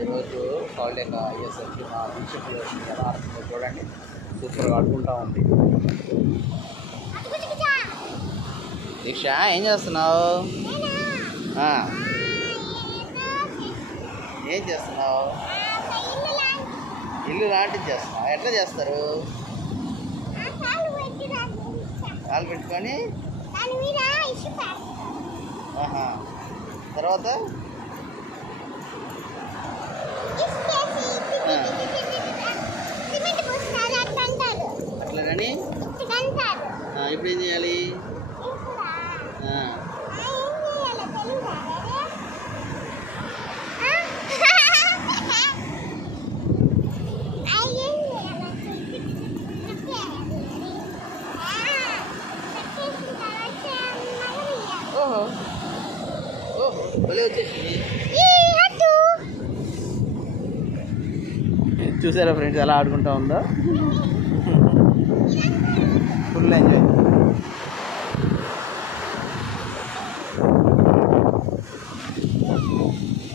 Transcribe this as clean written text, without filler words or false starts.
ఈరోజు హాలిడేగా అయ్యేసరికి మా దీక్షకులు ఎలా ఆడుతుందో చూడండి, సూపర్గా ఆడుకుంటా ఉంది. దీక్ష ఏం చేస్తున్నావు? ఏం చేస్తున్నావు? ఇల్లు లాంటిది చేస్తున్నావు. ఎట్లా చేస్తారు? కాలు పెట్టుకొని తర్వాత అట్లా కానీ ఇప్పుడు ఏం చేయాలి? ఓహో ఓహో భలే వచ్చేసింది. చూసారా ఫ్రెండ్స్ ఎలా ఆడుకుంటా ఉందో? Full enjoy.